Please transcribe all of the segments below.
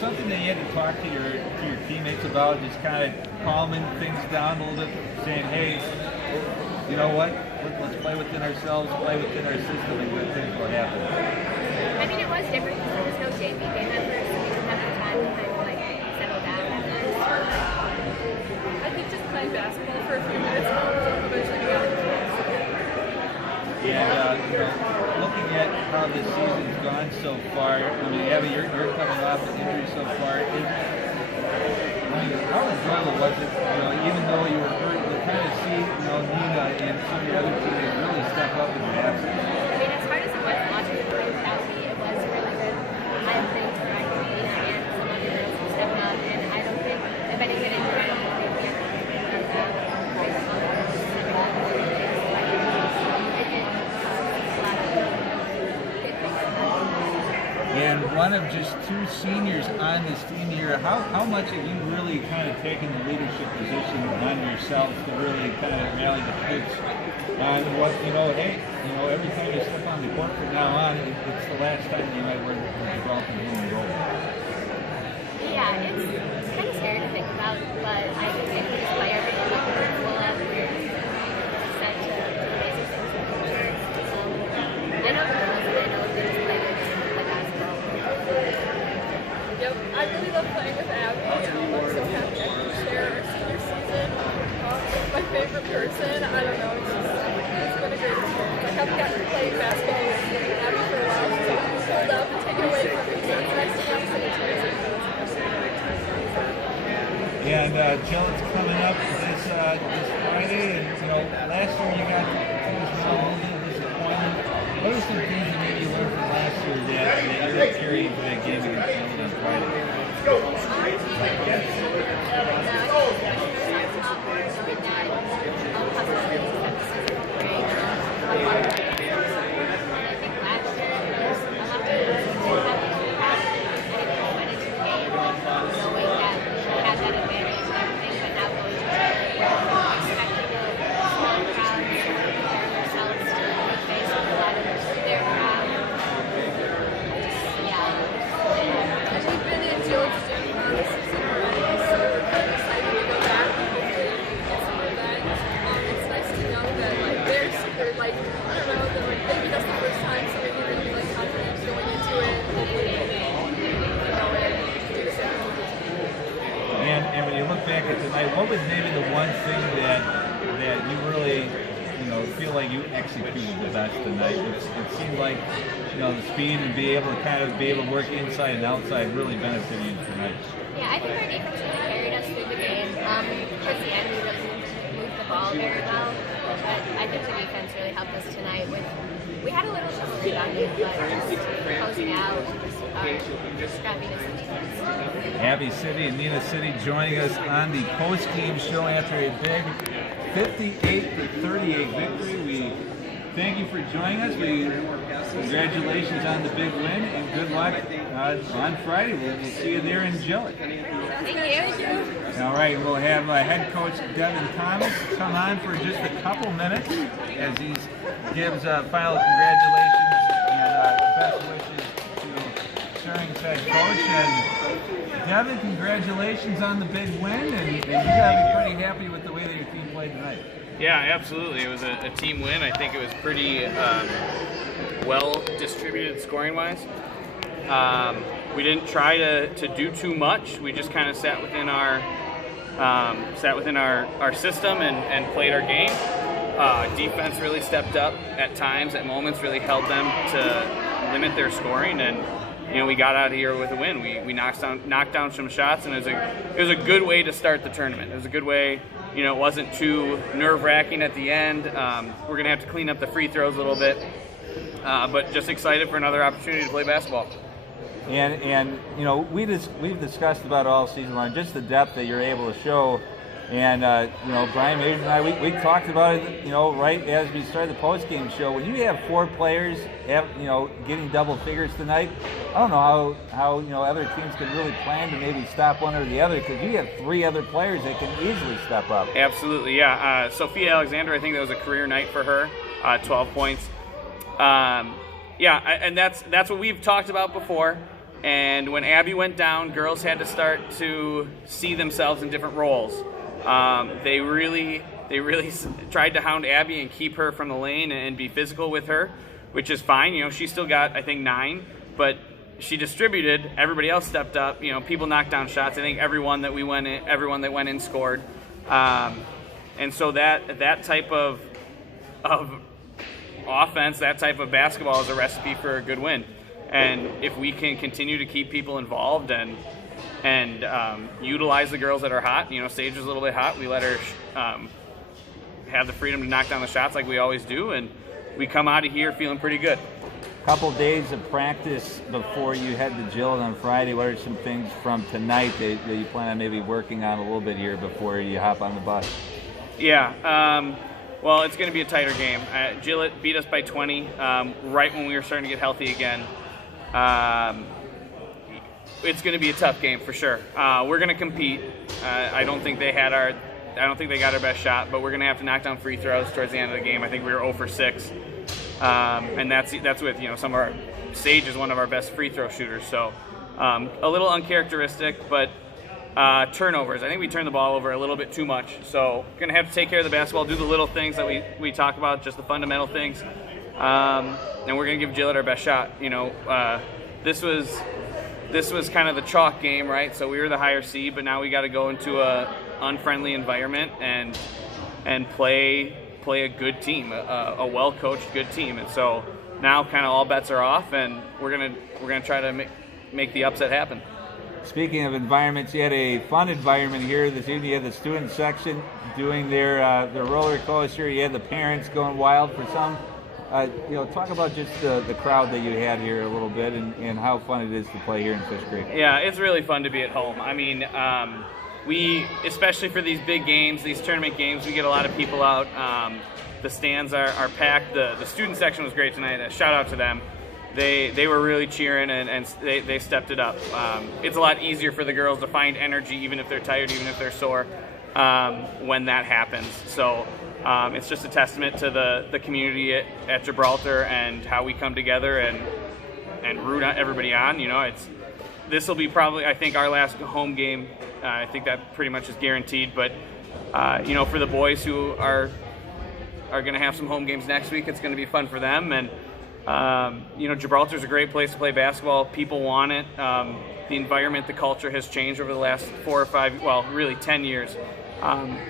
something that you had to talk to your teammates about, just kind of calming things down a little bit, saying, hey, you know what, let's play within ourselves, play within our system, and good things will happen? I mean, it was different because there was no JV game at first, so we didn't have the time to kind of like settle down at first. I think just playing basketball for a few minutes eventually got into it. And looking at how this season's gone so far, I mean, Abby, you're coming off an injury so far. How enjoyable was it? Even though you were hurt, to kind of see, Nina and some of the other teams really step up in the absence. I mean, as hard as it was watching them play without me, it was really good. I think for Nina and some other girls who stepped up, and I don't think if any get injured, I don't think they would get great confidence. And one of just two seniors on this team here, how much have you really kind of taken the leadership position on yourself to really kind of rally the troops on what, hey, every time you step on the court from now on, it's the last time you might wear the Gibraltar blue and gold? Yeah, it's kind of scary to think about, but I think if we just play everything up we're full of, we're set to the basic things in the future. So I know girls and I know they just play good to play basketball. Yep, I really love playing with Abby. I'm so happy I can share our senior season. My favorite person, I don't know, it's been a great experience. I haven't gotten to play basketball with Abby for a while, so it's pulled up and taken away from me. So it's nice to have some experience. And Jill, it's coming up this Friday, and last year you got to a little bit of disappointment. What are some things that maybe you learned from last year that you're carrying to that game against Gibraltar on Friday? And when you look back at tonight, what was maybe the one thing that you really, feel like you executed the best tonight? It seemed like, the speed and be able to work inside and outside really benefited you tonight. Yeah, I think our defense really carried us through the game. Towards the end, we really moved the ball very well, but I think the defense really helped us tonight. We had a little trouble rebounding, but just closing out, just scrappiness and defense. Abby City and Nina City joining us on the post-game show after a big 58-38 victory. We thank you for joining us. Congratulations on the big win, and good luck on Friday. We'll see you there in Gillett. Thank you. All right, we'll have head coach Devin Thomas come on for just a couple minutes as he gives final congratulations and best wishes to Sharing's head coach. And Devin, congratulations on the big win, and you got to be pretty happy with the way that your team played tonight. Yeah, absolutely. It was a team win. I think it was pretty well distributed scoring-wise. We didn't try to do too much. We just kind of sat within our system and played our game. Defense really stepped up at times, at moments, really held them to limit their scoring, and we got out of here with a win. We knocked down some shots, and it was a good way to start the tournament. It was a good way. It wasn't too nerve-wracking at the end. We're gonna have to clean up the free throws a little bit, but just excited for another opportunity to play basketball. And we've discussed about all season long just the depth that you're able to show. And Brian Majors and I, we talked about it, right as we started the post-game show. When you have four players, getting double figures tonight, I don't know how other teams can really plan to maybe stop one or the other, because you have three other players that can easily step up. Absolutely, yeah. Sophia Alexander, I think that was a career night for her, 12 points. And that's what we've talked about before. And when Abby went down, girls had to start to see themselves in different roles. They really tried to hound Abby and keep her from the lane and be physical with her, which is fine. You know, she still got, I think, 9, but she distributed. Everybody else stepped up. You know, people knocked down shots. I think everyone that went in scored. And so that type of offense, that type of basketball is a recipe for a good win. And if we can continue to keep people involved and utilize the girls that are hot, you know, Sage was a little bit hot. We let her have the freedom to knock down the shots like we always do, and we come out of here feeling pretty good. Couple days of practice before you head to Gillett on Friday. What are some things from tonight that you plan on maybe working on a little bit here before you hop on the bus? Yeah. Well, it's going to be a tighter game. Gillett beat us by 20 right when we were starting to get healthy again. It's going to be a tough game for sure. We're going to compete. I don't think they got our best shot, but we're going to have to knock down free throws towards the end of the game. I think we were 0 for 6, and that's with, you know, some of our Sage is one of our best free throw shooters. So a little uncharacteristic, but turnovers. I think we turned the ball over a little bit too much. So going to have to take care of the basketball, do the little things that we talk about, just the fundamental things. And we're going to give Gillett our best shot. You know, this was kind of the chalk game, right? So we were the higher seed, but now we got to go into a unfriendly environment and play a good team, a well-coached good team. And so now kind of all bets are off, and we're gonna try to make the upset happen. Speaking of environments, you had a fun environment here this evening. You had the student section doing their roller coaster. You had the parents going wild for some. You know, talk about just the crowd that you had here a little bit and how fun it is to play here in Fish Creek. Yeah, it's really fun to be at home. I mean, we, especially for these big games, these tournament games, we get a lot of people out. The stands are packed. The student section was great tonight. Shout out to them. They were really cheering and they stepped it up. It's a lot easier for the girls to find energy, even if they're tired, even if they're sore, when that happens. So it's just a testament to the community at Gibraltar and how we come together and root everybody on. You know, this will be probably, I think, our last home game. I think that pretty much is guaranteed. But you know, for the boys who are going to have some home games next week, it's going to be fun for them. And you know, Gibraltar's a great place to play basketball. People want it. The environment, the culture has changed over the last 4 or 5, well, really 10 years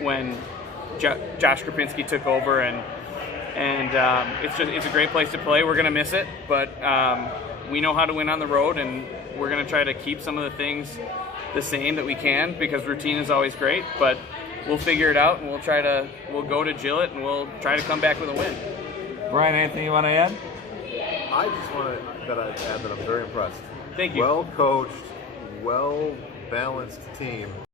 when Josh Krapinski took over, and it's a great place to play. We're going to miss it, but we know how to win on the road, and we're going to try to keep some of the things the same that we can, because routine is always great, but we'll figure it out, and we'll go to Gillett, and we'll try to come back with a win. Brian, anything you want to add? I just want to add that I'm very impressed. Thank you. Well coached, well balanced team.